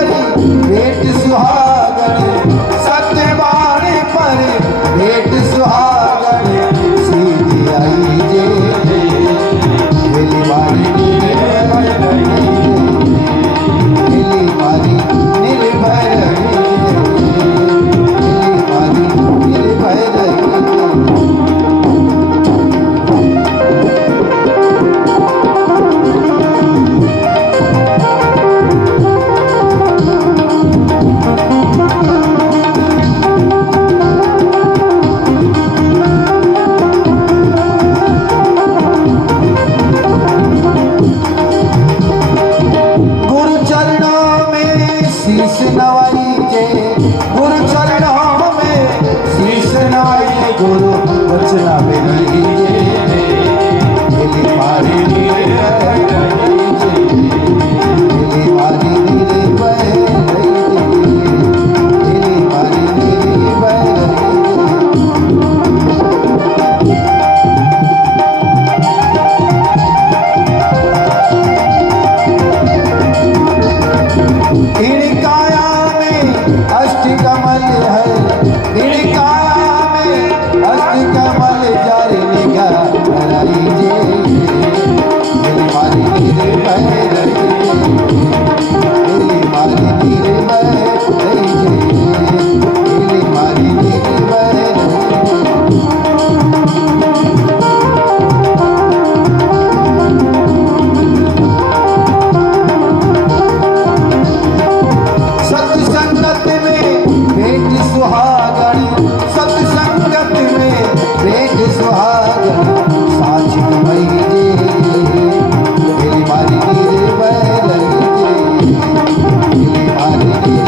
पर भेट सुहागन, सत्यवान पर भेट सुहागन, सीधी आई जे दिली मारी निर्भर, दिली मारी निर्भर, दिली मारी निर्भर। शीश नवाई जे गुरु चरणों में, शीश नवाई गुरु वचना बेरी जे दिली मारी निर्भर, दिली मारी निर्भर, दिली मारी निर्भर। अष्टकमल है काया में, अष्टकमल जार निगाह हराई जे दिली मारी निर्भर, दिली मारी निर्भर, दिली मारी निर्भर। सत्संगत में भेट सुहागन, सत्संगत में भेट सुहागन, साच मई जे दिली मारी निर्भर, दिली मारी निर्भर, दिली मारी निर्भर।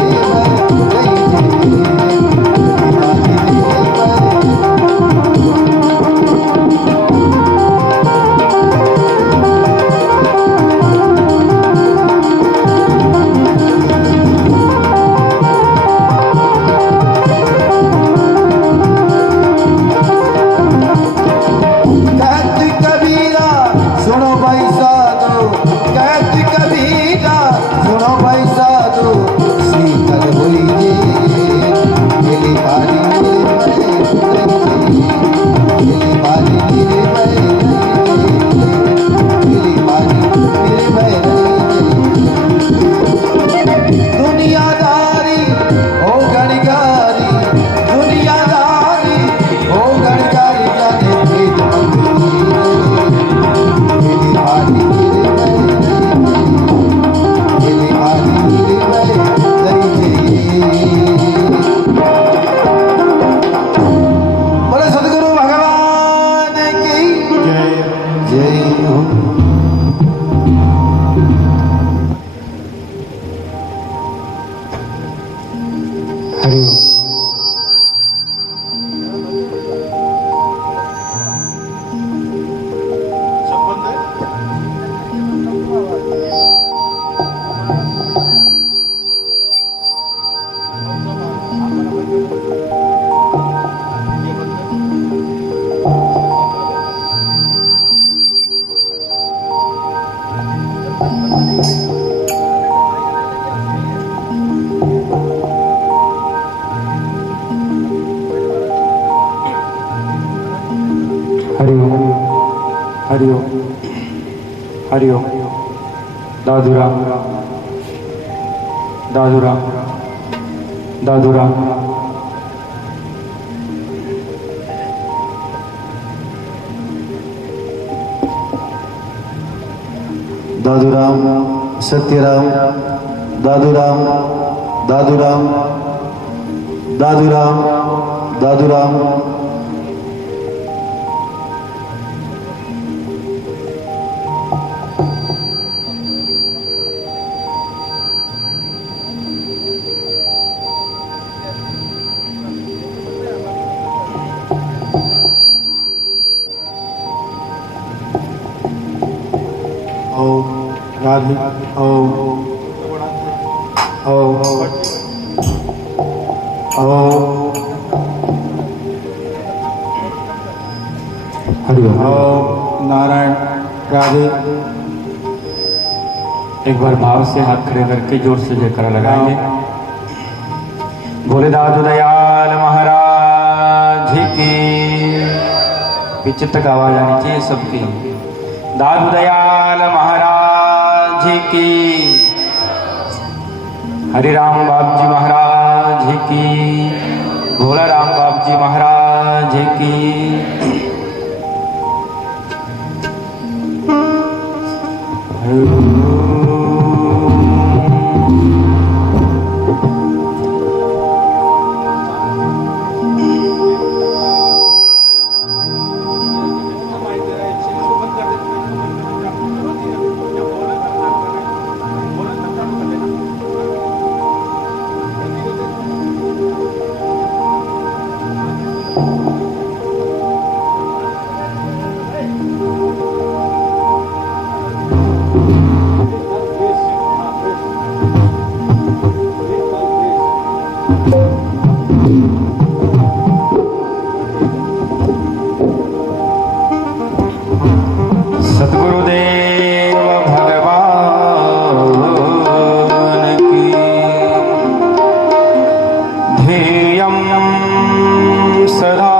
हरिओम हरिओम। दादूराम दादूराम दादूराम। दादूराम सत्यराम, दादूराम दादूराम दादूराम दादूराम। ओम राधे ओम ओम ओम हरि ओम नारायण राधे एक बार भाव से हाथ खड़े करके जोर से जयकारा लगाएंगे। बोले दादू दयाल महाराज की। पीछे तक आवाज आनी चाहिए सबकी। दादू दयाल महाराज की। हरि राम बाप जी महाराज की। भोला राम बाप जी महाराज की। सद्गुरुदेव भगवान की। ध्येयं सदा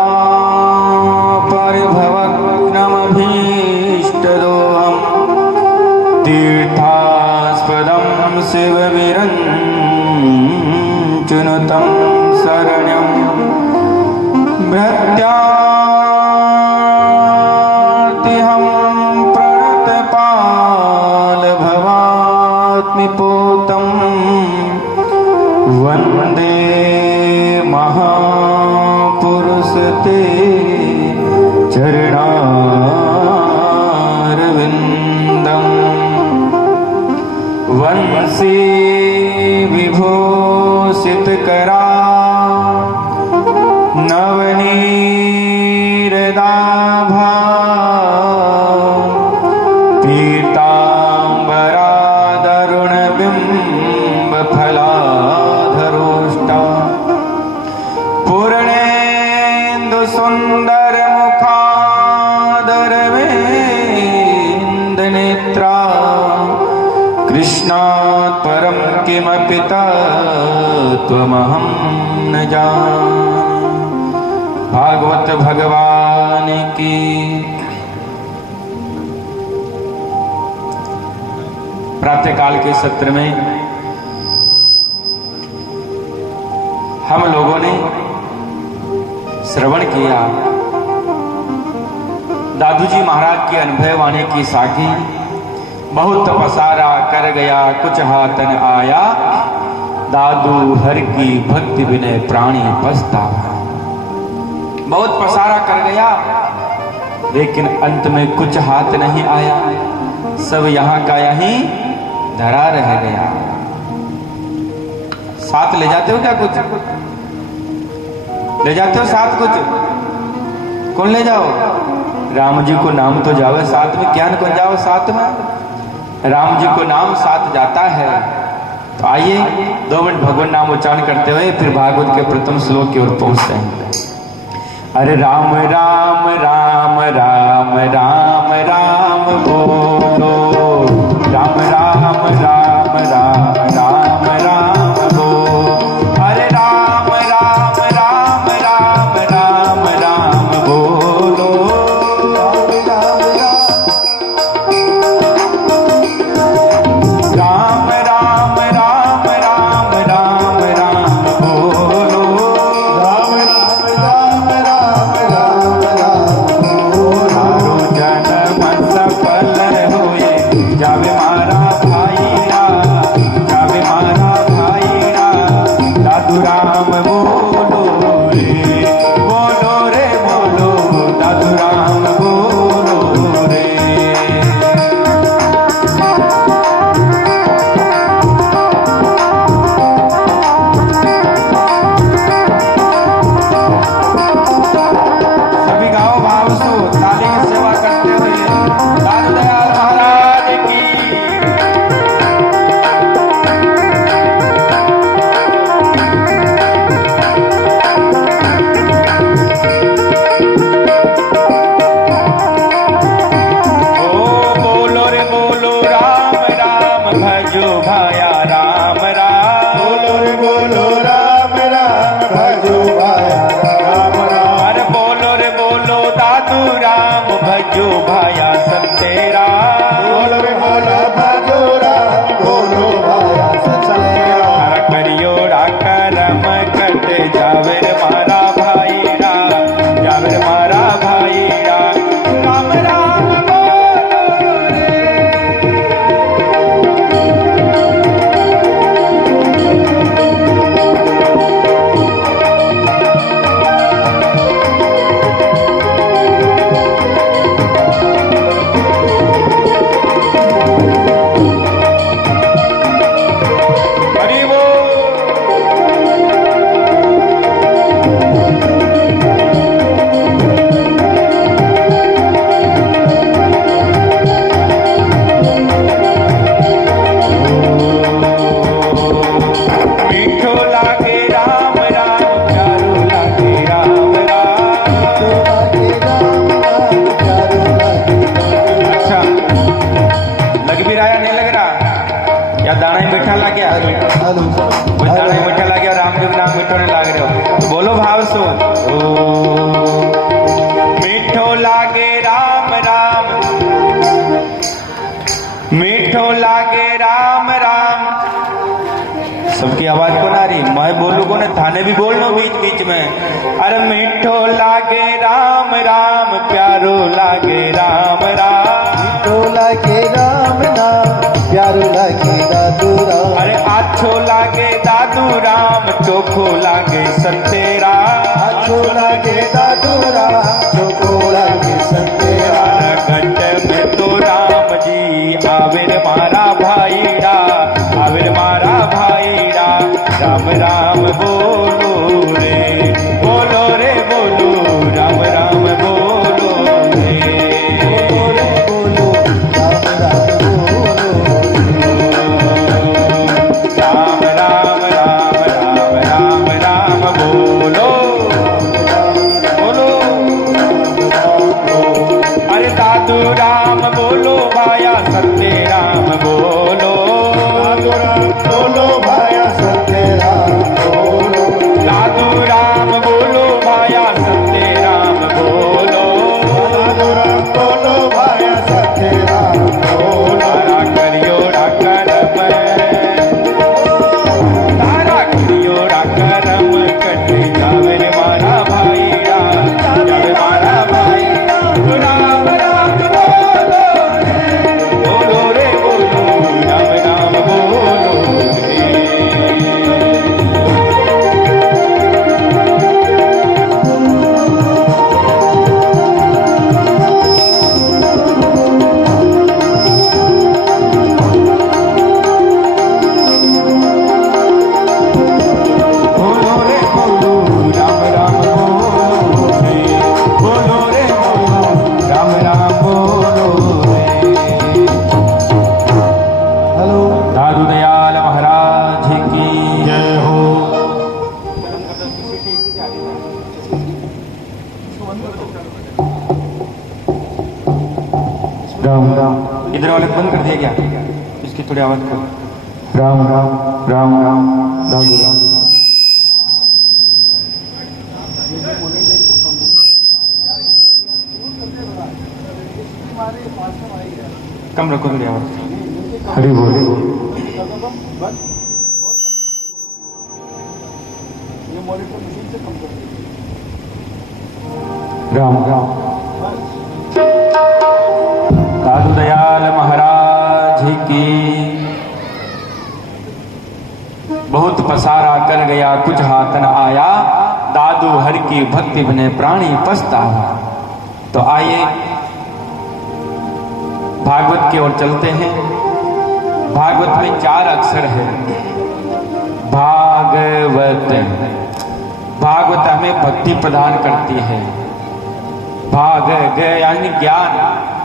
परिभवग्नमभीष्टदोहं तीर्थास्पदं शिवविरञ्चनुतं शरण्यं भृत्यार्तिहं प्रणतपालभवात्मिपोतं वन्दे महापुरुषते चरणारविन्दं। वंशी विभूषितकरा नवनीरदाभा पीताम्बरादरुणबिम्बफलाधरोष्टा पूर्णेन्दुसुन्दरमुखादरविन्दनेत्रा कृष्णात् परं किमपि तत्त्वमहं न जाने। भागवत भगवान की। प्रातःकाल के सत्र में हम लोगों ने श्रवण किया दादू जी महाराज की अनुभव वाणी की साखी। बहुत पसारा कर गया कुछ हाथन आया, दादू हर की भक्ति विनय प्राणी पछतावा। बहुत पसारा कर गया लेकिन अंत में कुछ हाथ नहीं आया, सब यहाँ का यहीं धरा रह गया। साथ ले जाते हो क्या? कुछ ले जाते हो साथ? कुछ कौन ले जाओ? राम जी को नाम तो जावे साथ में, क्या न कौन जाओ साथ में? राम जी को नाम साथ जाता है। तो आइए 2 मिनट भगवान नाम उच्चारण करते हुए फिर भागवत के प्रथम श्लोक की ओर पहुंचते हैं। अरे राम राम राम राम राम राम बोलो, राम राम राम राम राम राम बोलो। अरे राम राम राम राम राम राम बोलो, राम राम राम राम राम राम बोलो, राम राम राम राम राम बोलो। जन्म सफल मीठो लागे राम राम। सबकी आवाज कौन आ रही? मैं बोलू को ना, थाने भी बोल लो बीच बीच में। अरे मीठो लागे राम राम, प्यारो लागे राम राम। मीठो लागे राम नाम, प्यारो लागे दादू राम। अरे आछो लागे दादू राम, चोखो लागे सत्य राम। आछो लागे दादू राम, चोखो लागे सत्य राम। गट में तो राम जी आविर मारा भाईड़ा, आविर मारा भाईड़ा। राम राम बोलो रे, बोलो रे बोलो, राम राम बोलो रे, बोलो रे बोलो, राम राम बोलो। राम राम राम राम राम राम बोलो, बोलो। अरे दादू राम बोलो भाया, सत्य राम बोलो। दादू राम बोलो भाया, सत्य राम बोलो। दादू राम बोलो भाया, सत्य राम बोलो। दादू राम बोलो भाया, सत्य राम बोलो। तारा करियो करम, तारा करियो करम, कट जावे रे मारा भाईड़ा, जावे मारा भाईड़ा। राम राम बोलो रे, बोलो रे बोलो, राम राम बोलो रे। बोलो रे बोलो, राम राम बोलो रे, बोलो रे बोलो, राम राम बोलो रे। हेलो, दादू दयाल महाराज की जय हो। राम राम। इधर वाले बंद कर दिया क्या? इसकी थोड़ी आवाज करो। राम राम राम राम, दादू राम। कम रखो थोड़ी आवाज। हरि बोल। राम राम। दादू दयाल महाराज की। बहुत पसारा कर गया, कुछ हाथ न आया। दादू हर की भक्ति बने प्राणी पछतावा। तो आइए भागवत की ओर चलते हैं। भागवत में 4 अक्षर है। भागवत, भागवत हमें भक्ति प्रदान करती है। भाग यानी ज्ञान,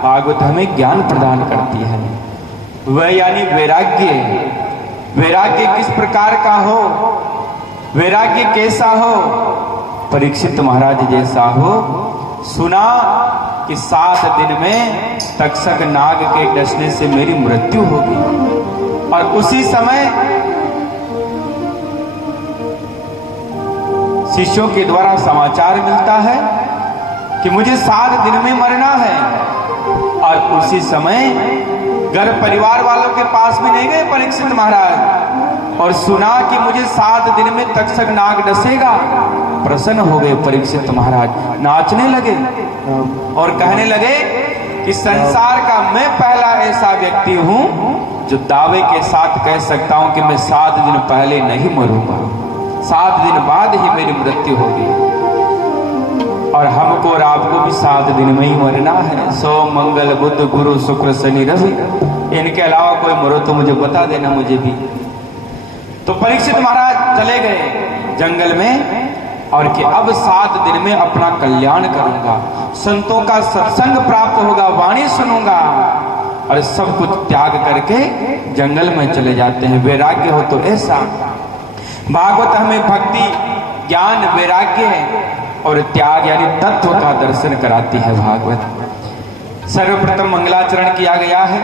भागवत हमें ज्ञान प्रदान करती है। वह यानी वैराग्य। वैराग्य किस प्रकार का हो, वैराग्य कैसा हो? परीक्षित महाराज जैसा हो। सुना कि 7 दिन में तक्षक नाग के डसने से मेरी मृत्यु होगी, और उसी समय शिष्यों के द्वारा समाचार मिलता है कि मुझे 7 दिन में मरना है। और उसी समय घर परिवार वालों के पास भी नहीं गए परीक्षित महाराज, और सुना कि मुझे 7 दिन में तक्षक नाग डसेगा। प्रसन्न हो गए परीक्षित महाराज, नाचने लगे और कहने लगे कि संसार का मैं पहला ऐसा व्यक्ति हूं जो दावे के साथ कह सकता हूं कि मैं 7 दिन पहले नहीं मरूंगा, 7 दिन बाद ही मेरी मृत्यु होगी। और हमको और आपको भी 7 दिन में ही मरना है। सोम मंगल बुध गुरु शुक्र शनि रवि, इनके अलावा कोई मरो तो मुझे बता देना, मुझे भी। तो परीक्षित महाराज चले गए जंगल में, और कि अब 7 दिन में अपना कल्याण करूंगा, संतों का सत्संग प्राप्त होगा, वाणी सुनूंगा, और सब कुछ त्याग करके जंगल में चले जाते हैं। वैराग्य हो तो ऐसा। भागवत हमें भक्ति, ज्ञान, वैराग्य और त्याग यानी तत्व का दर्शन कराती है भागवत। सर्वप्रथम मंगलाचरण किया गया है।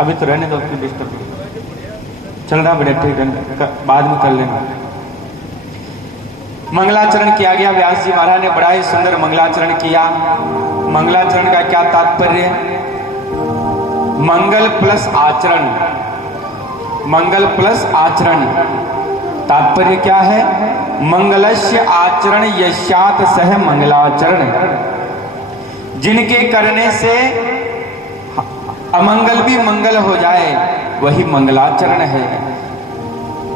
अभी तो रहने दो, अपनी डिस्टर्ब चल रहा बेटा, ठीक है, बाद में कर लेना। मंगलाचरण किया गया। व्यास जी महाराज ने बड़ा ही सुंदर मंगलाचरण किया। मंगलाचरण का क्या तात्पर्य है? मंगल प्लस आचरण, मंगल प्लस आचरण तात्पर्य क्या है? मंगलस्य आचरण यस्यात सह मंगलाचरण, जिनके करने से अमंगल भी मंगल हो जाए वही मंगलाचरण है।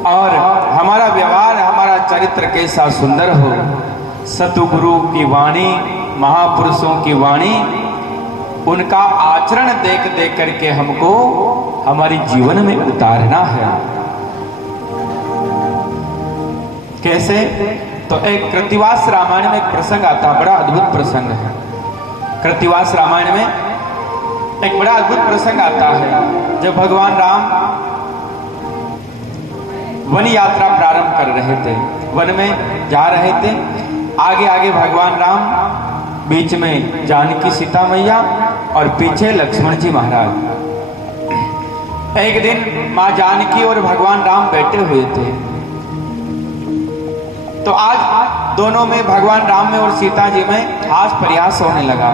और हमारा व्यवहार, हमारा चरित्र कैसा सुंदर हो। सतगुरु की वाणी, महापुरुषों की वाणी, उनका आचरण देख देख करके हमको हमारे जीवन में उतारना है। कैसे? तो एक कृतिवास रामायण में एक प्रसंग आता, बड़ा अद्भुत प्रसंग है। कृतिवास रामायण में एक बड़ा अद्भुत प्रसंग आता है। जब भगवान राम वन यात्रा प्रारंभ कर रहे थे, वन में जा रहे थे, आगे आगे भगवान राम, बीच में जानकी सीता मैया और पीछे लक्ष्मण जी महाराज। एक दिन मां जानकी और भगवान राम बैठे हुए थे। तो आज दोनों में, भगवान राम में और सीता जी में हास प्रयास होने लगा।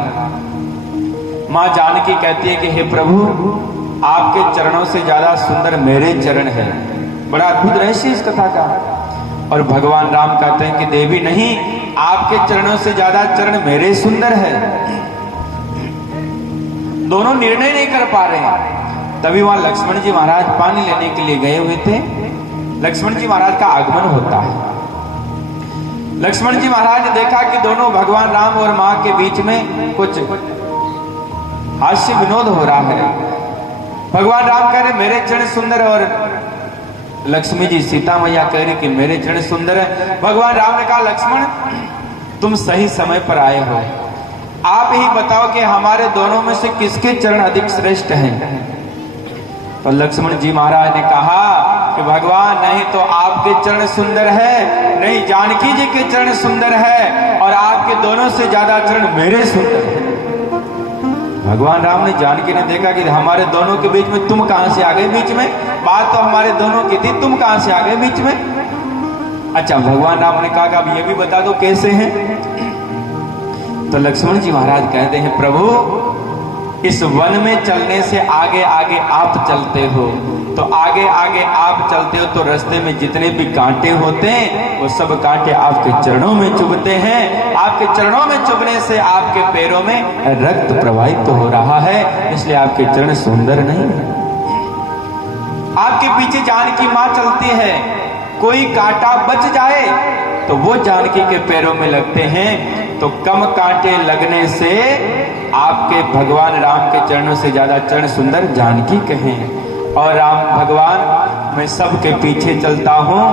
मां जानकी कहती है कि हे प्रभु, आपके चरणों से ज्यादा सुंदर मेरे चरण है। बड़ा अद्भुत रहस्य इस कथा का। और भगवान राम कहते हैं कि देवी नहीं, आपके चरणों से ज्यादा चरण मेरे सुंदर है। दोनों निर्णय नहीं कर पा रहे हैं। तभी वहां लक्ष्मण जी महाराज पानी लेने के लिए गए हुए थे। लक्ष्मण जी महाराज का आगमन होता है। लक्ष्मण जी महाराज ने देखा कि दोनों भगवान राम और मां के बीच में कुछ हास्य विनोद हो रहा है। भगवान राम कह रहे मेरे चरण सुंदर, और लक्ष्मी जी सीता मैया कह रही कि मेरे चरण सुंदर है। भगवान राम ने कहा लक्ष्मण, तुम सही समय पर आए हो, आप ही बताओ कि हमारे दोनों में से किसके चरण अधिक श्रेष्ठ हैं। तो लक्ष्मण जी महाराज ने कहा कि भगवान, नहीं तो आपके चरण सुंदर है, नहीं जानकी जी के चरण सुंदर है, और आपके दोनों से ज्यादा चरण मेरे सुंदर है। भगवान राम ने, जानकी ने देखा कि हमारे दोनों के बीच में तुम कहां से आ गए बीच में, बात तो हमारे दोनों की थी, तुम कहां से आ गए बीच में। अच्छा, भगवान राम ने कहा कि अब ये भी बता दो कैसे हैं। तो लक्ष्मण जी महाराज कहते हैं प्रभु, इस वन में चलने से आगे आगे आप चलते हो, तो आगे आगे आप चलते हो तो रास्ते में जितने भी कांटे होते हैं वो सब कांटे आपके चरणों में चुभते हैं। आपके चरणों में चुभने से आपके पैरों में रक्त प्रवाहित हो रहा है, इसलिए आपके चरण सुंदर नहीं है। आपके पीछे जानकी मां चलती है, कोई कांटा बच जाए तो वो जानकी के पैरों में लगते हैं। तो कम कांटे लगने से आपके भगवान राम के चरणों से ज्यादा चरण सुंदर जानकी के हैं। और राम भगवान, मैं सबके पीछे चलता हूँ,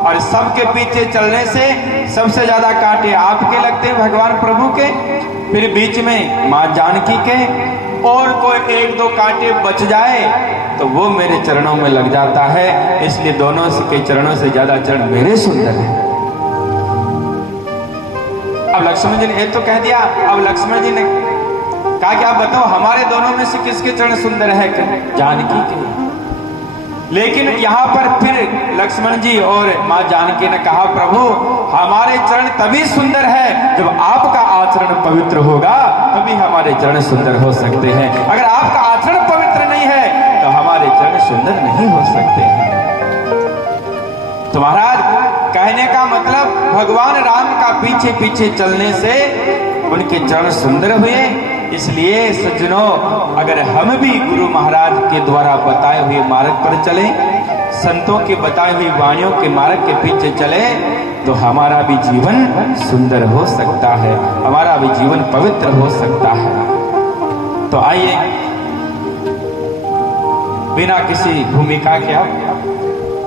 और सबके पीछे चलने से सबसे ज्यादा कांटे आपके लगते हैं भगवान प्रभु के, फिर बीच में मां जानकी के, और कोई एक दो कांटे बच जाए तो वो मेरे चरणों में लग जाता है, इसलिए दोनों के चरणों से ज्यादा चरण मेरे सुंदर हैं। अब लक्ष्मण जी ने ये तो कह दिया। अब लक्ष्मण जी ने कहा कि आप बताओ हमारे दोनों में से किसके चरण सुंदर है? जानकी के। लेकिन यहाँ पर फिर लक्ष्मण जी और मां जानकी ने कहा प्रभु, हमारे चरण तभी सुंदर है जब आपका आचरण पवित्र होगा, तभी हमारे चरण सुंदर हो सकते हैं। अगर आपका आचरण पवित्र नहीं है तो हमारे चरण सुंदर नहीं हो सकते हैं। तो महाराज, कहने का मतलब भगवान राम का पीछे पीछे चलने से उनके चरण सुंदर हुए। इसलिए सज्जनों, अगर हम भी गुरु महाराज के द्वारा बताए हुए मार्ग पर चले, संतों के बताए हुई वाणियों के मार्ग के पीछे चले, तो हमारा भी जीवन सुंदर हो सकता है, हमारा भी जीवन पवित्र हो सकता है। तो आइए, बिना किसी भूमिका के आप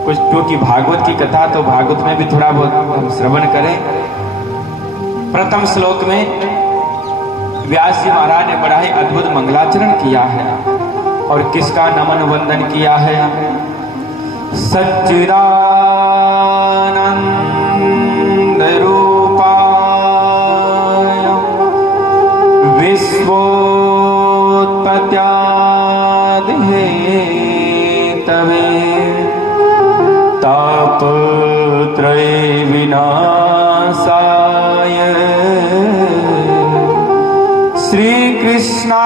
कुछ, क्योंकि भागवत की कथा तो भागवत में भी थोड़ा बहुत हम श्रवण करें। प्रथम श्लोक में व्यास जी महाराज ने बड़ा ही अद्भुत मंगलाचरण किया है, और किसका नमन वंदन किया है? सच्चिदानंद रूपाय विश्वोत्पत्त्यादिहेतवे तापत्रय विनाशाय श्री कृष्णाय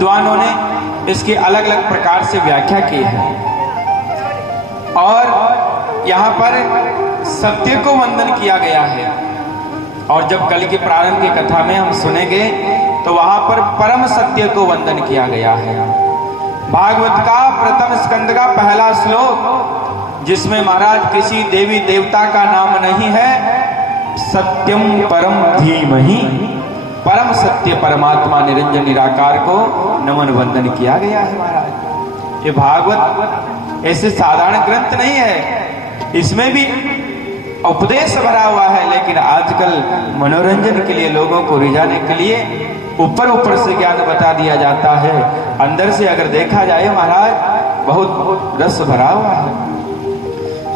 विद्वानों ने इसकी अलग अलग प्रकार से व्याख्या की है। और यहाँ पर सत्य को वंदन किया गया है। और जब कल की प्रारंभ की कथा में हम सुनेंगे तो वहां पर परम सत्य को वंदन किया गया है। भागवत का प्रथम स्कंद का पहला श्लोक, जिसमें महाराज किसी देवी देवता का नाम नहीं है, सत्यम परम धीमहि, परम सत्य परमात्मा निरंजन निराकार को नमन वंदन किया गया है। महाराज ये भागवत ऐसे साधारण ग्रंथ नहीं है, इसमें भी उपदेश भरा हुआ है, लेकिन आजकल मनोरंजन के लिए, लोगों को रिझाने के लिए ऊपर ऊपर से ज्ञान बता दिया जाता है। अंदर से अगर देखा जाए महाराज बहुत रस भरा हुआ है।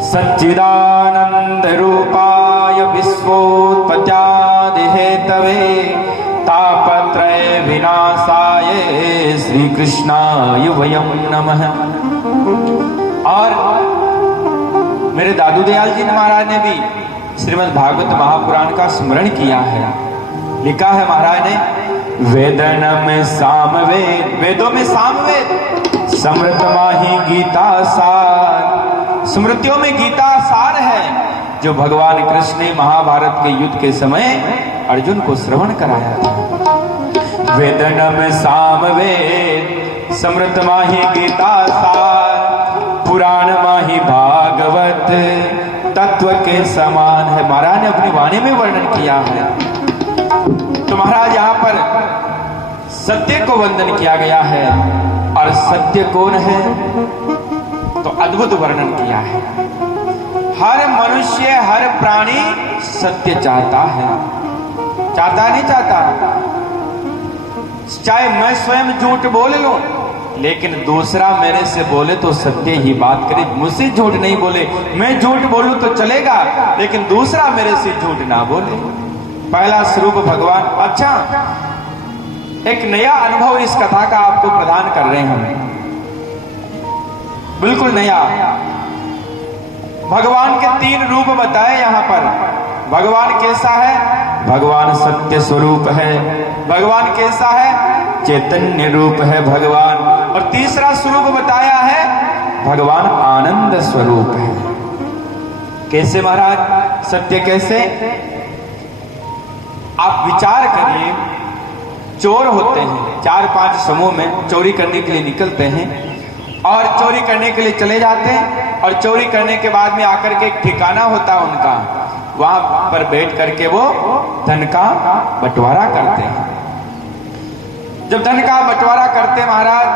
सच्चिदानंद रूपाय विश्वोत्पत्त्यादि हेतवे तापत्रय विनाशाय श्री कृष्णाय वयं नमः। और मेरे दादू दयाल जी महाराज ने भी श्रीमद् भागवत महापुराण का स्मरण किया है। लिखा है महाराज ने, वेदन में सामवेद, वेदों में सामवेद, समृत माही गीता सार, स्मृतियों में गीता सार है, जो भगवान कृष्ण ने महाभारत के युद्ध के समय अर्जुन को श्रवण कराया था। वेदन में सामवेद, समृत माही गीता सार, पुराण माही भागवत, तत्व के समान है। महाराज ने अपनी वाणी में वर्णन किया है। तो महाराज यहाँ पर सत्य को वंदन किया गया है। और सत्य कौन है? तो अद्भुत वर्णन किया है। हर मनुष्य, हर प्राणी सत्य चाहता है। चाहता नहीं चाहता? चाहे मैं स्वयं झूठ बोल लूं, लेकिन दूसरा मेरे से बोले तो सत्य ही बात करे, मुझसे झूठ नहीं बोले। मैं झूठ बोलूं तो चलेगा, लेकिन दूसरा मेरे से झूठ ना बोले। पहला स्वरूप भगवान। अच्छा, एक नया अनुभव इस कथा का आपको प्रदान कर रहे हैं, बिल्कुल नया। भगवान के 3 रूप बताए यहाँ पर। भगवान कैसा है? भगवान सत्य स्वरूप है। भगवान कैसा है? चैतन्य रूप है भगवान। और तीसरा स्वरूप बताया है, भगवान आनंद स्वरूप है। कैसे महाराज? सत्य कैसे? आप विचार करिए, चोर होते हैं, 4-5 समूह में चोरी करने के लिए निकलते हैं और चोरी करने के लिए चले जाते हैं। और चोरी करने के बाद में आकर के एक ठिकाना होता है उनका, वहां पर बैठ करके वो धन का बंटवारा करते हैं। जब धन का बंटवारा करते महाराज,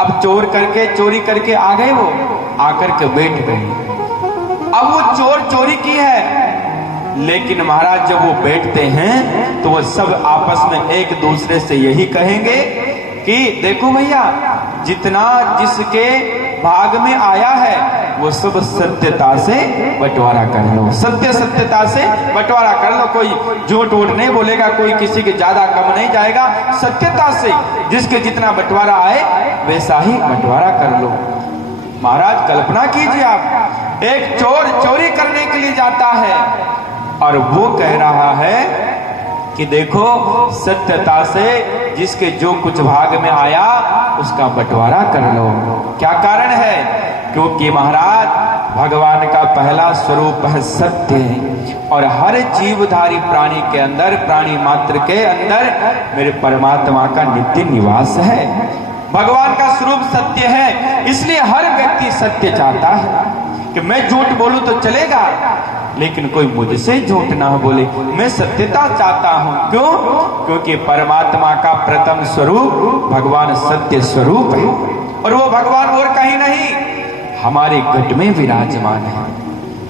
अब चोरी करके आ गए, वो आकर के बैठ गए। अब वो चोर चोरी की है, लेकिन महाराज जब वो बैठते हैं तो वो सब आपस में एक दूसरे से यही कहेंगे कि देखो भैया, जितना जिसके भाग में आया है वो सब सत्यता से बंटवारा कर लो। सत्यता से बंटवारा कर लो। कोई झूठ वूठ नहीं बोलेगा, कोई किसी के ज्यादा कम नहीं जाएगा। सत्यता से जिसके जितना बंटवारा आए वैसा ही बंटवारा कर लो। महाराज कल्पना कीजिए आप, एक चोर चोरी करने के लिए जाता है और वो कह रहा है कि देखो, सत्यता से जिसके जो कुछ भाग में आया उसका बंटवारा कर लो। क्या कारण है? क्योंकि महाराज भगवान का पहला स्वरूप है सत्य। और हर जीवधारी प्राणी के अंदर, प्राणी मात्र के अंदर मेरे परमात्मा का नित्य निवास है। भगवान का स्वरूप सत्य है, इसलिए हर व्यक्ति सत्य चाहता है कि मैं झूठ बोलूं तो चलेगा, लेकिन कोई मुझसे झूठ ना बोले। मैं सत्यता चाहता हूं। क्यों? क्योंकि परमात्मा का प्रथम स्वरूप भगवान सत्य स्वरूप है। और वो भगवान और कहीं नहीं, हमारे घट में विराजमान है।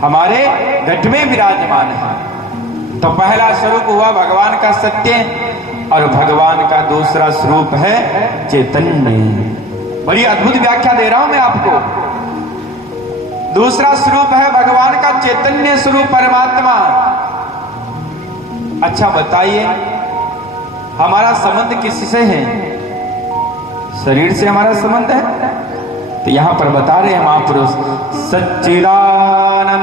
हमारे घट में विराजमान है। तो पहला स्वरूप हुआ भगवान का सत्य, और भगवान का दूसरा स्वरूप है चैतन्य। बड़ी अद्भुत व्याख्या दे रहा हूं मैं आपको। दूसरा स्वरूप है भगवान का चैतन्य स्वरूप परमात्मा। अच्छा बताइए, हमारा संबंध किससे है? शरीर से हमारा संबंध है। तो यहां पर बता रहे हैं महापुरुष, सच्चिदानंद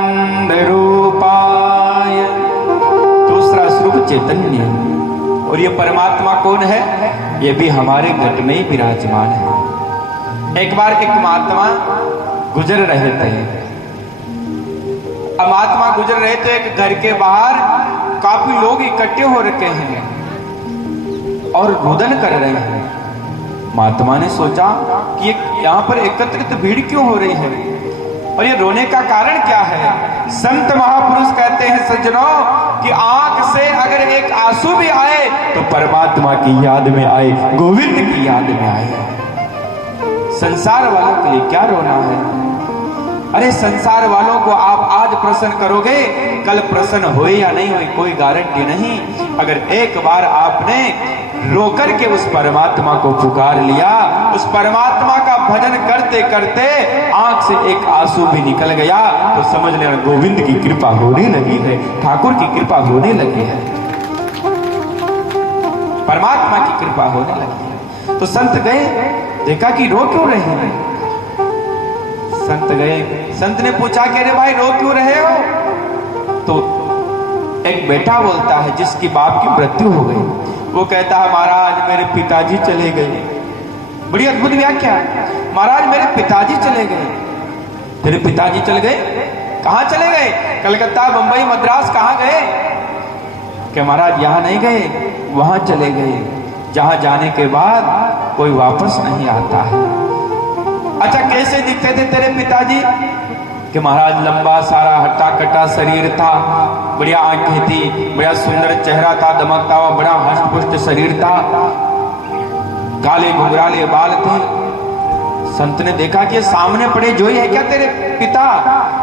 रूपाय, दूसरा स्वरूप चैतन्य। और ये परमात्मा कौन है? ये भी हमारे घट में ही विराजमान है। एक बार एक महात्मा गुजर रहे थे। अब महात्मा गुजर रहे थे, एक घर के बाहर काफी लोग इकट्ठे हो रखे हैं और रुदन कर रहे हैं। महात्मा ने सोचा कि यहाँ पर एकत्रित भीड़ क्यों हो रही है और ये रोने का कारण क्या है। संत महापुरुष कहते हैं सज्जनों कि आंख से अगर एक आंसू भी आए तो परमात्मा की याद में आए, गोविंद की याद में आए। संसार वालों के लिए क्या रोना है। अरे संसार वालों को आप आज प्रसन्न करोगे, कल प्रसन्न होए या नहीं होए कोई गारंटी नहीं। अगर एक बार आपने रोकर के उस परमात्मा को पुकार लिया, उस परमात्मा का भजन करते करते आंख से एक आंसू भी निकल गया तो समझ लेना गोविंद की कृपा होने लगी है, ठाकुर की कृपा होने लगी है, परमात्मा की कृपा होने लगी है। तो संत गए, देखा कि रो क्यों रहे हैं। संत गए, संत ने पूछा कि अरे भाई रो क्यों रहे हो। तो एक बेटा बोलता है जिसकी बाप की मृत्यु हो गई, वो कहता है महाराज मेरे पिताजी चले गए। बड़ी अद्भुत व्याख्या, महाराज मेरे पिताजी चले गए। तेरे पिताजी चले गए, कहां चले गए। कलकत्ता बंबई मद्रास कहां गए। कि महाराज यहां नहीं गए, वहां चले गए जहां जाने के बाद कोई वापस नहीं आता है। अच्छा कैसे दिखते थे तेरे पिताजी। कि महाराज लंबा सारा हट्टा कट्टा शरीर था, बढ़िया आंखें थी, बड़ा सुंदर चेहरा था, दमकता हुआ बड़ा हष्ट-पुष्ट शरीर था, काले घुंघराले बाल थे। संत ने देखा कि सामने पड़े जो ही है क्या तेरे पिता।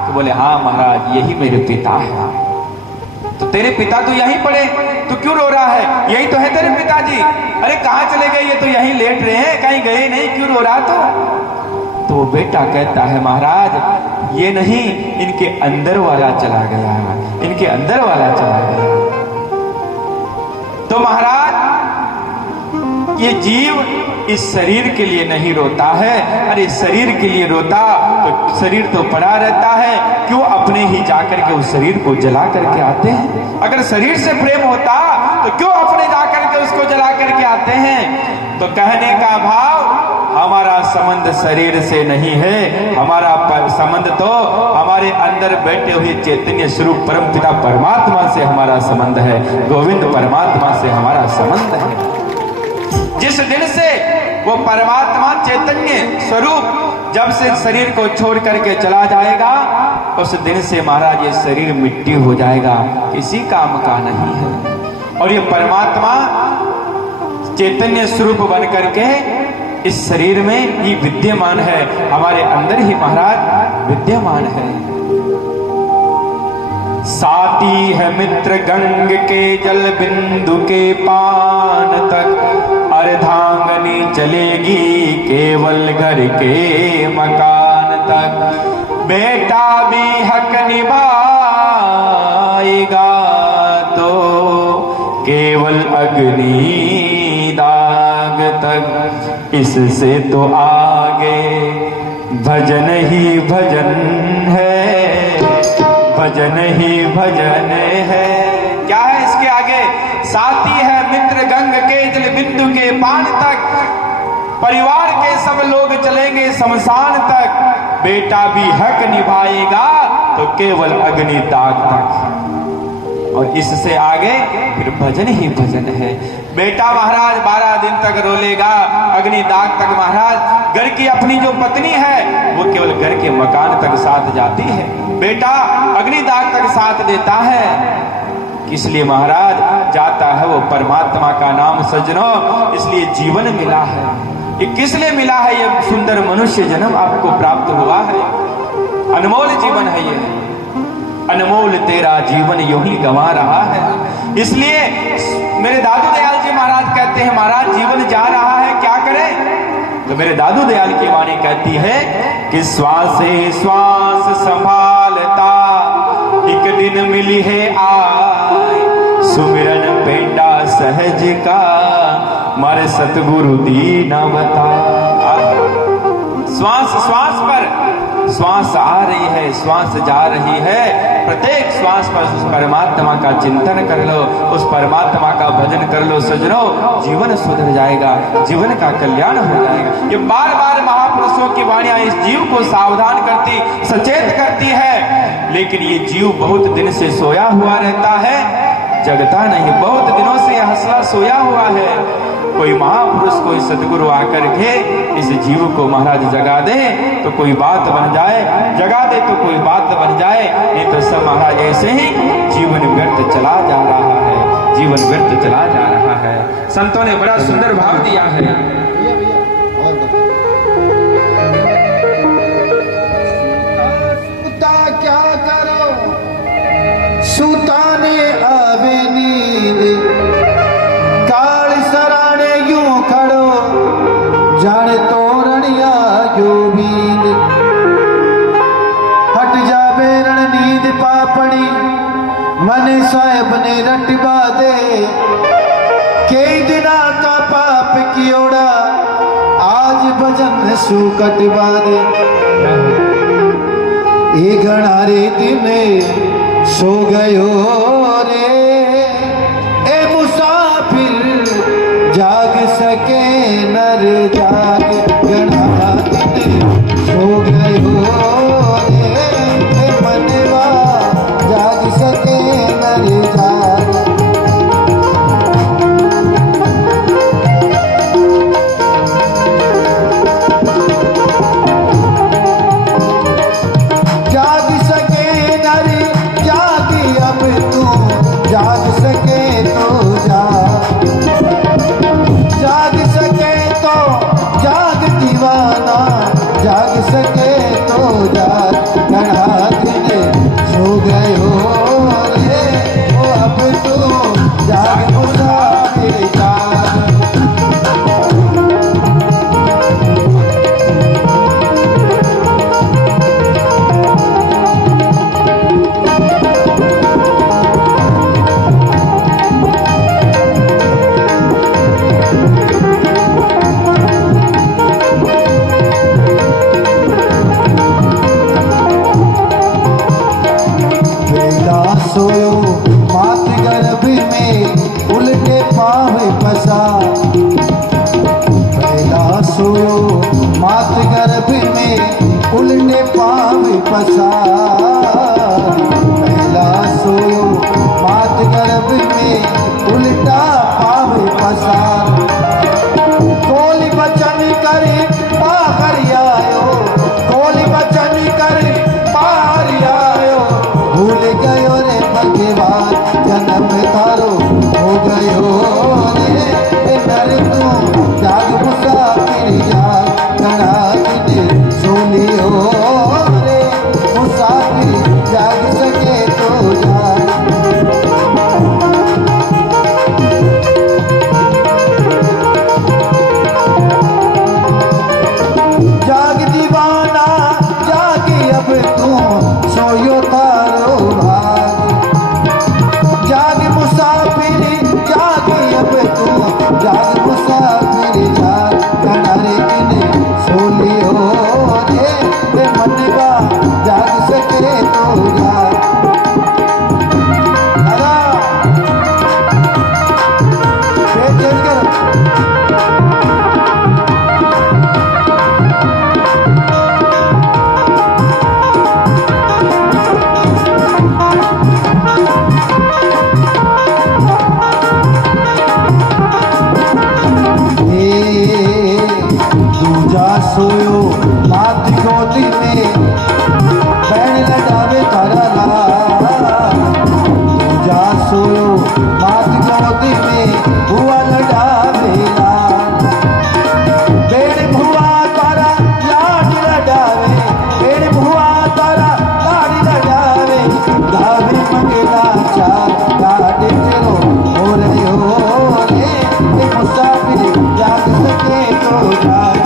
तो बोले हाँ महाराज यही मेरे पिता है। तो तेरे पिता तो यहीं पड़े, तो क्यों रो रहा है। यही तो है तेरे पिताजी। अरे कहाँ चले गए, ये तो यहीं लेट रहे हैं, कहीं गए नहीं, क्यों रो रहा। तो बेटा कहता है महाराज ये नहीं, इनके अंदर वाला चला गया, इनके अंदर वाला चला गया। तो महाराज ये जीव इस शरीर के लिए नहीं रोता है। अरे शरीर के लिए रोता तो शरीर तो पड़ा रहता है, क्यों अपने ही जाकर के उस शरीर को जला करके आते हैं। अगर शरीर से प्रेम होता तो क्यों अपने जाकर के उसको जला करके आते हैं। तो कहने का भाव हमारा संबंध शरीर से नहीं है, हमारा संबंध तो हमारे अंदर बैठे हुए चैतन्य स्वरूप परम पिता परमात्मा से हमारा संबंध है, गोविंद परमात्मा से हमारा संबंध है। जिस दिन से वो परमात्मा चैतन्य स्वरूप जब से शरीर को छोड़ करके चला जाएगा, उस दिन से महाराज ये शरीर मिट्टी हो जाएगा, किसी काम का नहीं है। और ये परमात्मा चैतन्य स्वरूप बन करके इस शरीर में ही विद्यमान है, हमारे अंदर ही महाराज विद्यमान है। साथी है मित्र गंग के जल बिंदु के पान तक, अर्धांगनी चलेगी केवल घर के मकान तक। बेटा भी हक निभाएगा तो केवल अग्नि दाग तक, इससे तो आगे भजन ही भजन है, भजन ही भजन है। क्या है इसके आगे। साथी है मित्र गंग के जल बिंदु के पान तक, परिवार के सब लोग चलेंगे शमशान तक। बेटा भी हक निभाएगा तो केवल अग्नि दाग तक, और इससे आगे फिर भजन ही भजन है। बेटा महाराज 12 दिन तक रोलेगा, अग्नि दाग तक महाराज घर की अपनी जो पत्नी है वो केवल घर के मकान तक साथ जाती है, बेटा अग्नि दाग तक साथ देता है। इसलिए महाराज जाता है वो परमात्मा का नाम सज्जनों, इसलिए जीवन मिला है। ये किस लिए मिला है। ये सुंदर मनुष्य जन्म आपको प्राप्त हुआ है, अनमोल जीवन है, ये अनमोल तेरा जीवन यूं ही गंवा रहा है। इसलिए मेरे दादू दयाल जी महाराज कहते हैं महाराज जीवन जा रहा है क्या करें। तो मेरे दादू दयाल की वाणी कहती है कि श्वास श्वास संभालता एक दिन मिली है आय, सुमिरन पेंडा सहज का मारे सतगुरु दीना बता। श्वास श्वास पर श्वास आ रही है, श्वास जा रही है, प्रत्येक श्वास पर उस परमात्मा का चिंतन कर लो, उस परमात्मा का भजन कर लो सजनों, जीवन सुधर जाएगा, जीवन का कल्याण हो जाएगा। ये बार बार महापुरुषों की वाणियां इस जीव को सावधान करती, सचेत करती है, लेकिन ये जीव बहुत दिन से सोया हुआ रहता है, जगता नहीं। बहुत दिनों से यह हंसला सोया हुआ है। कोई महापुरुष, कोई सदगुरु आकर के इस जीव को महाराज जगा दे तो कोई बात बन जाए, जगा दे तो कोई बात बन जाए, नहीं तो सब महाराज ऐसे ही जीवन व्यर्थ चला जा रहा है, जीवन व्यर्थ चला जा रहा है। संतों ने बड़ा सुंदर भाव दिया है। क्या करो सुताने आवे नींद, काल सराणे यूं खड़ो जाने तोरणिया जो बींद, हट जावे रण नींद पापड़ी मने साहेब ने रटवा दे, कई दिना का पाप कियोड़ा आज भजन सु कटवा दे। ये घना रे दिन सो गयो रे ए मुसाफिर, जाग सके नर जाग, घना दिन सो गयो रे ए मनवा, जाग सके नर जाग। जाग सके नर जाग, अब तू जाग सके तो जाग, जाग सके तो जाग दीवाना, जाग सके तो जाग। घना दिन सो गयो रे ओ अब तू जाग मुसाफिर जाग। सोयो मात गर्भ में उल्टे पाव पसा, पहला सोयो मात गर्भ में उल्टे पाव पसा, पहला सोयो मात गर्भ में उल्टा पाव पसा। कोली बचन करे बाहर आयो, कोली बचन करे बाहर आयो, भूल गयो रे भगवान जन्म तारो हो गयो रे नर तू जाग मुसाफिर जाग। घना दिन सो लियो रे मुसाफिर, जाग सके तो जाग। जाग दीवाना जाग, अब तू सोयो तारो भाग, जाग मुसाफिर जाग, अब तू जाग मुसाफिर जाग। घना रे दिन सो लियो रे मनवा, जाग सके तो जाग। अरा चेंज कर। दूजा सोयो मात गोदी में बैन लगावे तारा लाल, दूजा सोयो मात गोदी में बुआ लगावे लाल, बेड़ भुआ तारा लाड लगावे, बेड़ भुआ तारा लाड लगावे, गावे मंगला चार लाड चलो हो रहे हो रे मुसाफिर, जाग सके तो जाग।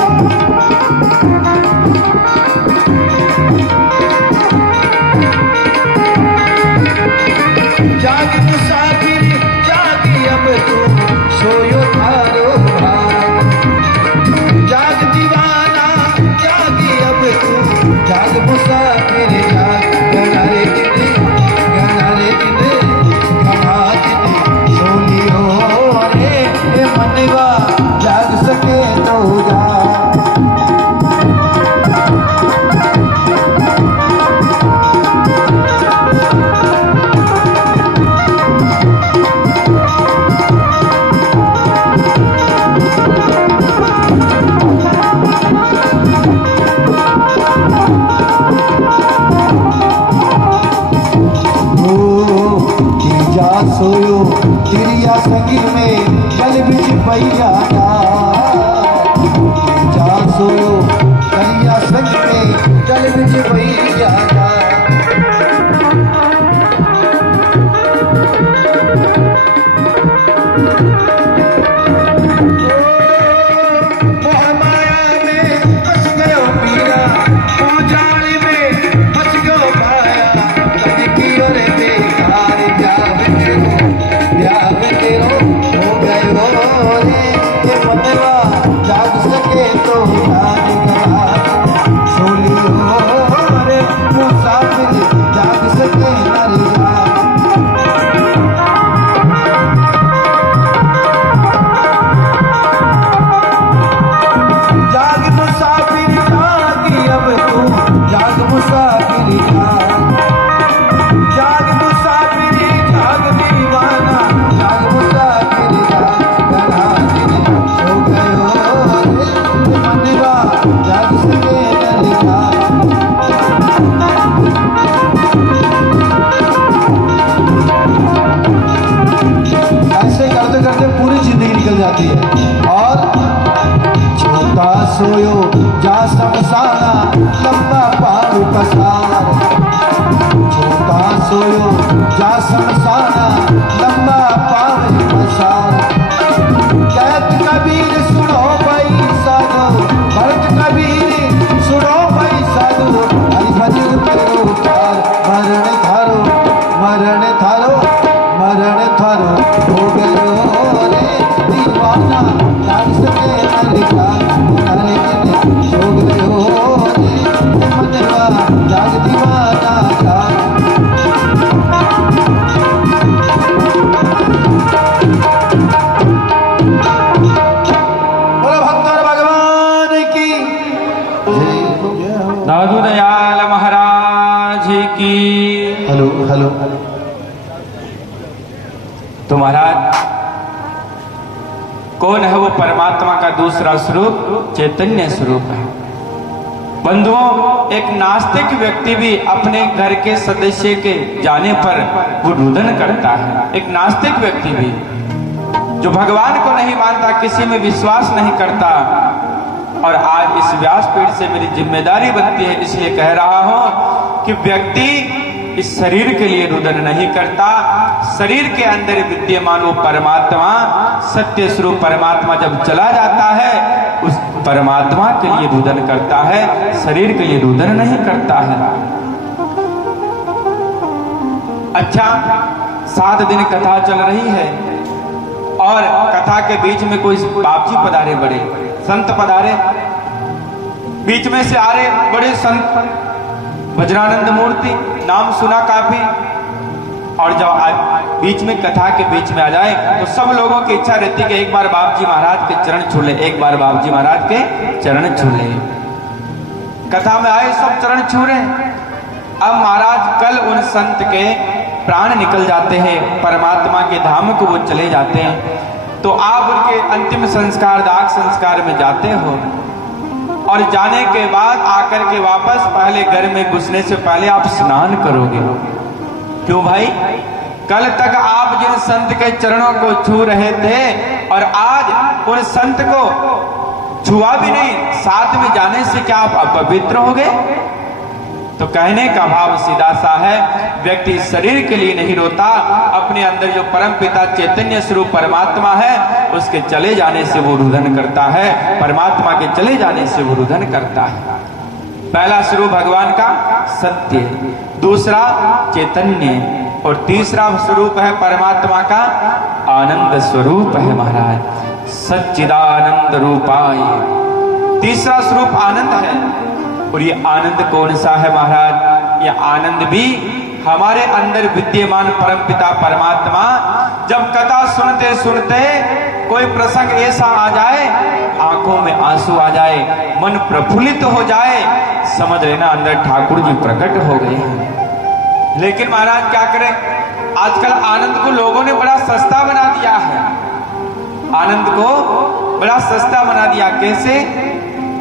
जा संगी में जल बिच पई जाता जा सोयो करिया संग में जल बिच पई जाता जाती है। और छोटा सोयो जा समसाना लंबा पार पसार छोटा सोयो जा समसाना लंबा पार पसार कहत कबीर सुनो भाई साधो भरत कबीर सुनो भाई साधो हरि भजन करो पार मरण थारो हो गयो रे दीवाना जाग सके मलिका अरे हो गयो रे मनवा जाग दीवाना का बोलो भक्तर भगवान की दादू दयाल महाराज की। हेलो तो महाराज कौन है वो परमात्मा का दूसरा स्वरूप? चैतन्य स्वरूप है। बंधुओं, एक नास्तिक व्यक्ति भी अपने घर के सदस्य के जाने पर वो रुदन करता है। एक नास्तिक व्यक्ति भी जो भगवान को नहीं मानता, किसी में विश्वास नहीं करता। और आज इस व्यासपीठ से मेरी जिम्मेदारी बनती है, इसलिए कह रहा हूं कि व्यक्ति इस शरीर के लिए रुदन नहीं करता। शरीर के अंदर विद्यमान वो परमात्मा, सत्य स्वरूप परमात्मा जब चला जाता है, उस परमात्मा के लिए रुदन करता है, शरीर के लिए रुदन नहीं करता है। अच्छा, 7 दिन कथा चल रही है और कथा के बीच में कोई बाप जी पधारे, बड़े संत पधारे, बीच में से आ रहे बड़े संत वज्रानंद मूर्ति, नाम सुना काफी। और जब बीच में कथा के बीच में आ जाए तो सब लोगों की इच्छा रहती है कि एक बार बाप जी महाराज के चरण छू ले, एक बार बाप जी महाराज के चरण छू ले। कथा में आए सब चरण छू रहे। अब महाराज कल उन संत के प्राण निकल जाते हैं, परमात्मा के धाम को वो चले जाते हैं। तो आप उनके अंतिम संस्कार, दाह संस्कार में जाते हो और जाने के बाद आकर के वापस पहले घर में घुसने से पहले आप स्नान करोगे। क्यों भाई? कल तक आप जिन संत के चरणों को छू रहे थे और आज उन संत को छुआ भी नहीं, साथ में जाने से क्या आप अपवित्र हो गए? तो कहने का भाव सीधा सा है, व्यक्ति शरीर के लिए नहीं रोता, अपने अंदर जो परम पिता चैतन्य स्वरूप परमात्मा है उसके चले जाने से वो रुदन करता है, परमात्मा के चले जाने से वो रुदन करता है। पहला स्वरूप भगवान का सत्य, दूसरा चैतन्य और तीसरा स्वरूप है परमात्मा का आनंद स्वरूप है महाराज, सच्चिदानंद रूपाय। तीसरा स्वरूप आनंद है। और ये आनंद कौन सा है महाराज? ये आनंद भी हमारे अंदर विद्यमान परमपिता परमात्मा, जब कथा सुनते सुनते कोई प्रसंग ऐसा आ जाए, आंखों में आंसू आ जाए, मन प्रफुल्लित हो जाए, समझ लेना अंदर ठाकुर जी प्रकट हो गए हैं। लेकिन महाराज क्या करें, आजकल आनंद को लोगों ने बड़ा सस्ता बना दिया है। आनंद को बड़ा सस्ता बना दिया। कैसे?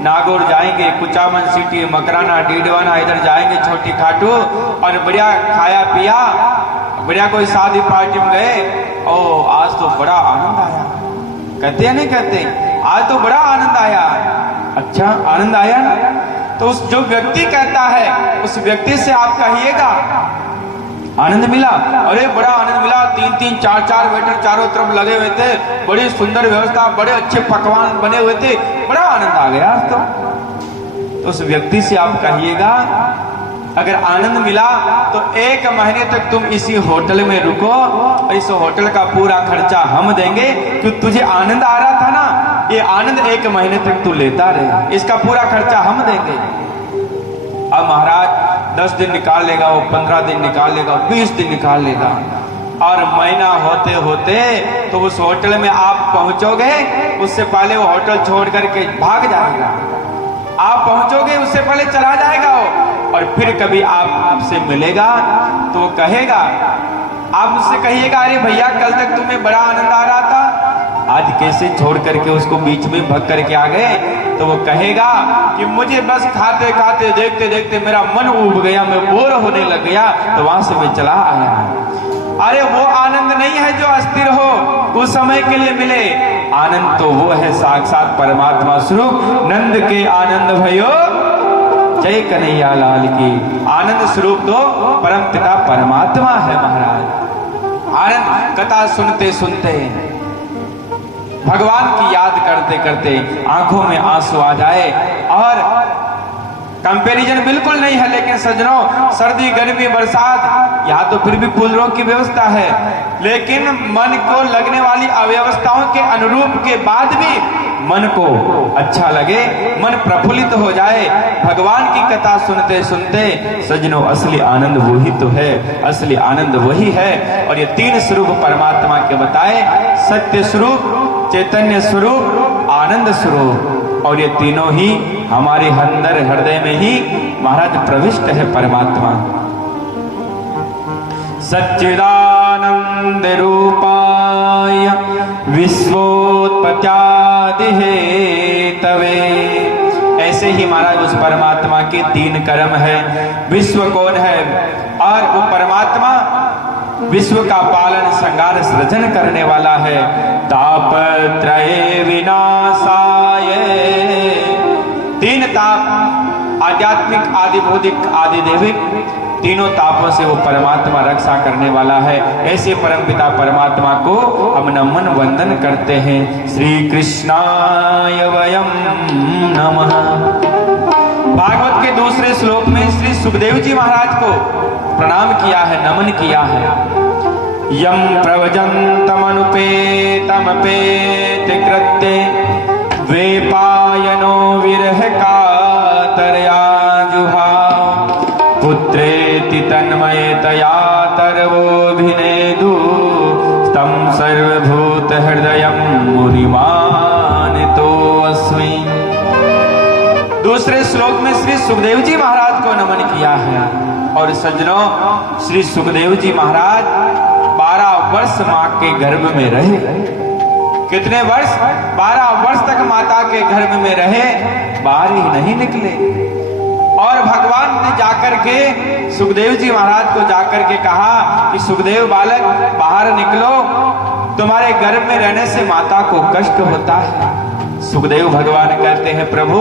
नागौर जाएंगे, कुचामन सिटी, मकराना, डीडवाना, इधर जाएंगे छोटी खाटू और बढ़िया खाया पिया, बढ़िया कोई शादी पार्टी में गए, ओ आज तो बड़ा आनंद आया, कहते हैं नहीं कहते, आज तो बड़ा आनंद आया। अच्छा आनंद आया ना, तो उस जो व्यक्ति कहता है उस व्यक्ति से आप कहिएगा आनंद मिला, अरे बड़ा आनंद मिला, 3-3 4-4 वेटर चारों तरफ लगे हुए थे, बड़ी सुंदर व्यवस्था, बड़े अच्छे पकवान बने हुए थे, बड़ा आनंद आ गया आज तो उस व्यक्ति से आप कहिएगा अगर आनंद मिला तो 1 महीने तक तुम इसी होटल में रुको और इस होटल का पूरा खर्चा हम देंगे, क्योंकि तुझे आनंद आ रहा था ना, ये आनंद 1 महीने तक तू लेता रहे, इसका पूरा खर्चा हम देंगे। अब महाराज 10 दिन निकाल लेगा, वो 15 दिन निकाल लेगा, 20 दिन निकाल लेगा, और महीना होते होते तो उस होटल में आप पहुंचोगे, उससे पहले वो होटल छोड़ करके भाग जाएगा, आप पहुंचोगे उससे पहले चला जाएगा वो, और फिर कभी आपसे मिलेगा तो वो कहेगा, आप मुझसे कहिएगा अरे भैया कल तक तुम्हें बड़ा आनंद आ रहा था, आज कैसे छोड़ करके उसको बीच में भग करके आ गए, तो वो कहेगा कि मुझे बस खाते खाते देखते देखते मेरा मन उब गया, मैं बोर होने लग गया, तो वहां से मैं चला आया। अरे वो आनंद नहीं है जो अस्थिर हो, उस समय के लिए मिले, आनंद तो वो है साक्षात परमात्मा स्वरूप, नंद के आनंद भयो जय कन्हैया लाल की। आनंद स्वरूप तो परम पिता परमात्मा है महाराज। आनंद कथा सुनते सुनते भगवान की याद करते करते आंखों में आंसू आ जाए, और कंपैरिजन बिल्कुल नहीं है, लेकिन सज्जनों सर्दी गर्मी बरसात यहाँ तो फिर भी कूलरों की व्यवस्था है, लेकिन मन को लगने वाली अव्यवस्थाओं के अनुरूप के बाद भी मन को अच्छा लगे, मन प्रफुल्लित हो जाए भगवान की कथा सुनते सुनते, सज्जनों असली आनंद वही तो है, असली आनंद वही है। और ये 3 स्वरूप परमात्मा के बताए, सत्य स्वरूप, चैतन्य स्वरूप, आनंद स्वरूप, और ये तीनों ही हमारे अंदर हृदय में ही महाराज प्रविष्ट है परमात्मा। सच्चिदानंद रूपाय विश्वोत्पत्त्यादि हेतवे, ऐसे ही महाराज उस परमात्मा के 3 कर्म है। विश्व कौन है? और वो परमात्मा विश्व का पालन संहार सृजन करने वाला है। तापत्रय विनाशाय, 3 ताप आध्यात्मिक, आदि भौतिक, आदि दैविक, तीनों तापों से वो परमात्मा रक्षा करने वाला है। ऐसे परमपिता परमात्मा को हम नमन वंदन करते हैं। श्री कृष्णाय वयम नमः। भागवत के दूसरे श्लोक में श्री सुखदेव जी महाराज को प्रणाम किया है, नमन किया है। यम प्रवजन्तमनुपेतमपेत कृत्ये वेपायनो विरह कातरया जुहाव पुत्रेति तन्मयतया तर्वोऽभिनेदु तं सर्वभूत हृदयं मुनिमानितोऽस्मि। दूसरे श्लोक में श्री सुखदेव जी महाराज को नमन किया है। और सज्जनों, श्री सुखदेव जी महाराज 12 वर्ष मां के गर्भ में रहे। कितने वर्ष? 12 वर्ष तक माता के गर्भ में रहे, बाहर ही नहीं निकले। और भगवान ने जाकर के सुखदेव जी महाराज को जाकर के कहा कि सुखदेव बालक बाहर निकलो, तुम्हारे गर्भ में रहने से माता को कष्ट होता है। सुखदेव भगवान कहते हैं प्रभु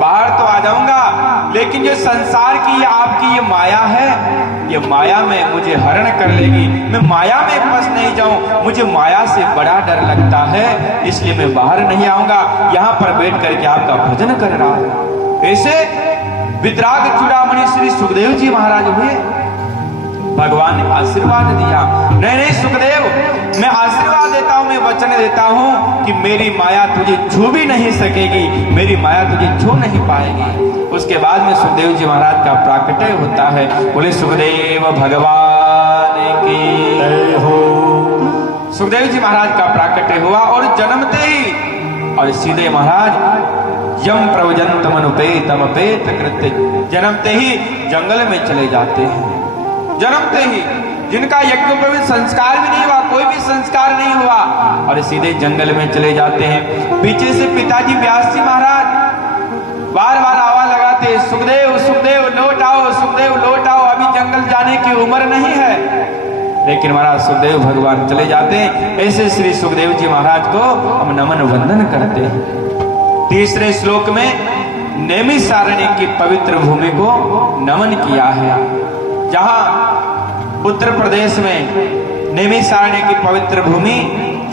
बाहर तो आ जाऊंगा, लेकिन जो संसार की ये आपकी ये माया है, ये माया में मुझे हरण कर लेगी, मैं माया में फंस नहीं जाऊं, मुझे माया से बड़ा डर लगता है, इसलिए मैं बाहर नहीं आऊंगा, यहाँ पर बैठ करके आपका भजन कर रहा हूं। ऐसे वितराग चूड़ामणि श्री सुखदेव जी महाराज हुए। भगवान ने आशीर्वाद दिया, नहीं नहीं सुखदेव, मैं आशीर्वाद देता हूं, मैं वचन देता हूं कि मेरी माया तुझे छू भी नहीं सकेगी, मेरी माया तुझे छू नहीं पाएगी। उसके बाद में सुखदेव जी महाराज का प्राकट्य होता है। बोले सुखदेव भगवान की जय हो। सुखदेव जी महाराज का प्राकट्य हुआ और जन्मते ही और सीधे महाराज यम प्रवजन्तमनुपेतमपेत कृत्य, जन्मते ही जंगल में चले जाते हैं। जन्मते ही, जिनका यज्ञोपवीत संस्कार भी नहीं हुआ, कोई भी संस्कार नहीं हुआ, और सीधे जंगल में चले जाते हैं। पीछे से पिताजी व्यास जी महाराज बार बार आवाज लगाते, सुखदेव सुखदेव लौट आओ, सुखदेव लौट आओ, अभी जंगल जाने की उम्र नहीं है। लेकिन महाराज सुखदेव भगवान चले जाते हैं। ऐसे श्री सुखदेव जी महाराज को हम नमन वंदन करते हैं। तीसरे श्लोक में नैमिषारण्य की पवित्र भूमि को नमन किया है, जहां उत्तर प्रदेश में नैमिषारण्य की पवित्र भूमि,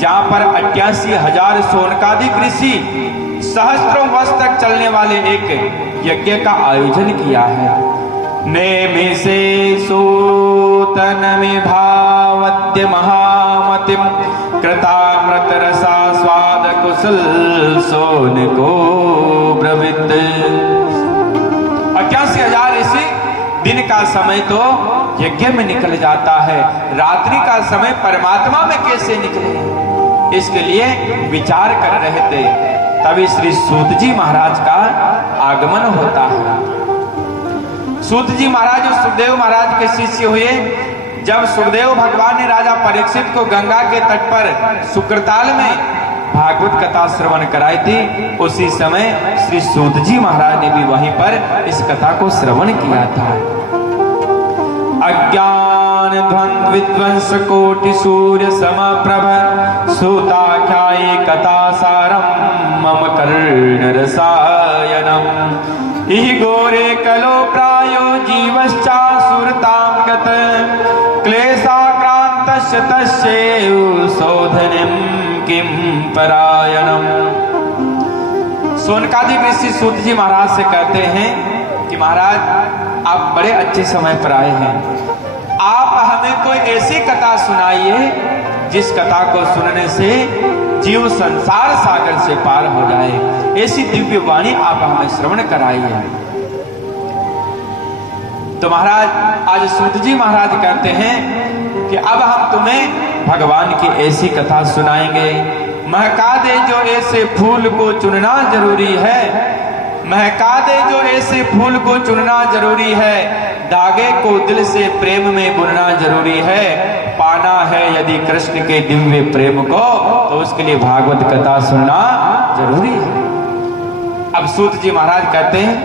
जहां पर 88,000 सोनकादिक ऋषि सहस्त्रों वर्ष तक चलने वाले एक यज्ञ का आयोजन किया है। नेमिषे सूतनमिभावद्य महामतिम कृतामृत रसा स्वाद कुशल सोनको ब्रवित। 81,000 ऋषि दिन का समय तो यज्ञ में निकल जाता है, रात्रि का समय परमात्मा में कैसे निकले, इसके लिए विचार कर रहे थे। तभी श्री सूत जी महाराज का आगमन होता है। सूत जी महाराज और सुखदेव महाराज के शिष्य हुए। जब सुखदेव भगवान ने राजा परीक्षित को गंगा के तट पर शुक्रताल में भागवत कथा श्रवण कराई थी, उसी समय श्री सूत जी महाराज ने भी वहीं पर इस कथा को श्रवण किया था। अज्ञान ध्वंद विध्वंस कोटि सूर्य समप्रभ सूताख्यायी कथा सारम मम कर्ण रसायनम इहि घोरे कलो प्रायो जीवश्चा सुरतां गत क्लेशाक्रांतस्य तस्यैव शोधनं किं परायणम्। सोनकादिक ऋषि सूत जी महाराज से कहते हैं कि महाराज आप बड़े अच्छे समय पर आए हैं, आप हमें कोई ऐसी कथा सुनाइए जिस कथा को सुनने से जीव संसार सागर से पार हो जाए। ऐसी दिव्य वाणी आप हमें श्रवण कराइए। तो महाराज आज सूत जी महाराज कहते हैं कि अब हम तुम्हें भगवान की ऐसी कथा सुनाएंगे। महका दे जो ऐसे फूल को चुनना जरूरी है, महका दे जो ऐसे फूल को चुनना जरूरी है, धागे को दिल से प्रेम में बुनना जरूरी है, पाना है यदि कृष्ण के दिव्य प्रेम को तो उसके लिए भागवत कथा सुनना जरूरी है। अब सूत जी महाराज कहते हैं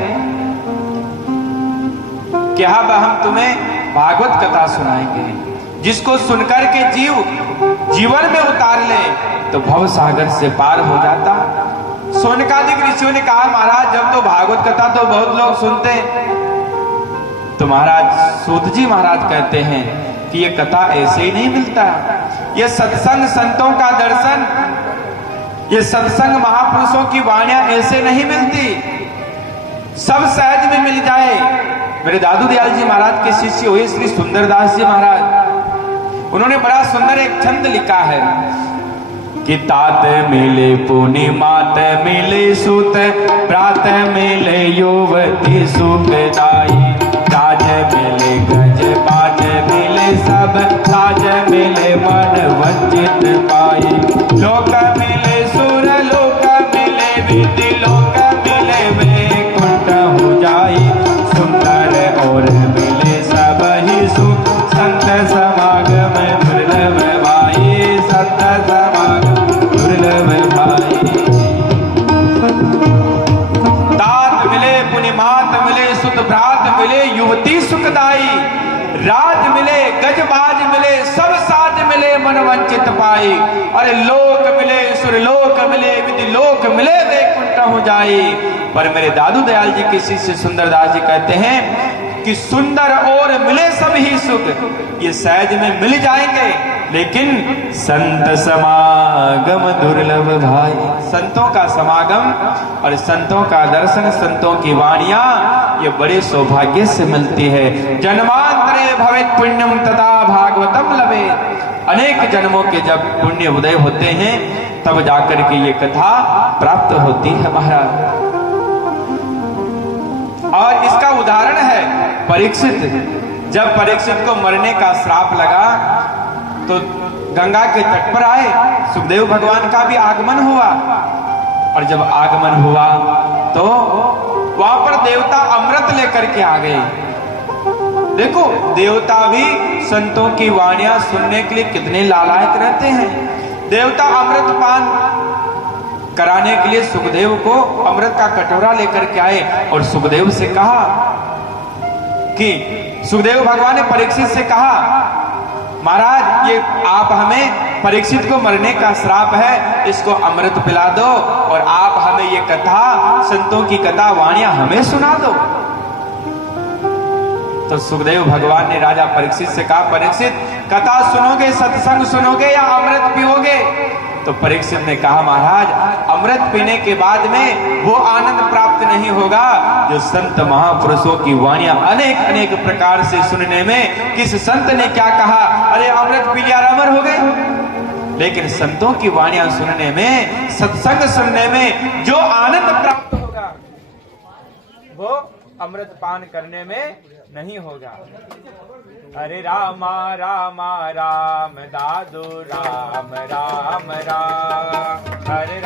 कि अब हम तुम्हें भागवत कथा सुनाएंगे, जिसको सुनकर के जीव जीवन में उतार ले तो भव सागर से पार हो जाता। सोनकादिक ऋषियों ने कहा महाराज जब तो भागवत कथा तो बहुत लोग सुनते हैं। तो महाराज सूत जी महाराज कहते हैं कि ये कथा ऐसे ही नहीं मिलता, ये सत्संग संतों का दर्शन, ये सत्संग महापुरुषों की वाणियां ऐसे नहीं मिलती, सब सहज में मिल जाए। मेरे दादू दयाल जी महाराज के शिष्य हुए श्री सुंदरदास जी महाराज, उन्होंने बड़ा सुंदर एक छंद लिखा है कि तात मिले पुनि मात मिले सुत प्रात मिले युवती सुखदाई, राज मिले गज बाज मिले सब साज मिले मन वंचित पाई, लोक मिले सुर लोक मिले विधि लोक मिले वैकुंठ हो जाई, सुंदर और मिले सब ही सुख संत समागम दुर्लभ भाई, संत समागम दुर्लभ भाई। तात मिले पुनिमात मिले सुत भ्रात मिले युवती सुखदाई, राज मिले गजबाज मिले सब साज मिले मन वंचित पाई, अरे लोक मिले सुर लोक मिले विधि लोक मिले वैकुंठ हो जाए। पर मेरे दादू दयाल जी के शिष्य सुंदरदास जी कहते हैं कि सुंदर और मिले सब ही सुख ये सहज में मिल जाएंगे, लेकिन संत समागम दुर्लभ भाई, संतों का समागम और संतों का दर्शन, संतों की वाणियां ये बड़े सौभाग्य से मिलती है। जन्मांतरे भवेत् पुण्यम तथा भागवतम लभे, अनेक जन्मों के जब पुण्य उदय होते हैं तब जाकर के ये कथा प्राप्त होती है महाराज। और इसका उदाहरण है परीक्षित। जब परीक्षित को मरने का श्राप लगा तो गंगा के तट पर आए, सुखदेव भगवान का भी आगमन हुआ, और जब आगमन हुआ तो वहां पर देवता अमृत लेकर के आ गए। देखो देवता भी संतों की वाणियां सुनने के लिए कितने लालायित रहते हैं। देवता अमृत पान कराने के लिए सुखदेव को अमृत का कटोरा लेकर के आए और सुखदेव से कहा कि सुखदेव भगवान ने परीक्षित से कहा महाराज ये आप हमें परीक्षित को मरने का श्राप है, इसको अमृत पिला दो और आप हमें ये कथा, संतों की कथा वाणियां हमें सुना दो। तो सुखदेव भगवान ने राजा परीक्षित से कहा, परीक्षित कथा सुनोगे, सत्संग सुनोगे या अमृत पियोगे? तो परीक्षित ने कहा, महाराज अमृत पीने के बाद में वो आनंद प्राप्त नहीं होगा जो संत महापुरुषों की वाणियां अनेक अनेक प्रकार से सुनने में। किस संत ने क्या कहा, अरे अमृत पी लिया अमर हो गए, लेकिन संतों की वाणियां सुनने में, सत्संग सुनने में जो आनंद प्राप्त होगा वो अमृत पान करने में नहीं होगा। हरे रामा रामा राम दादू राम राम राम, हरे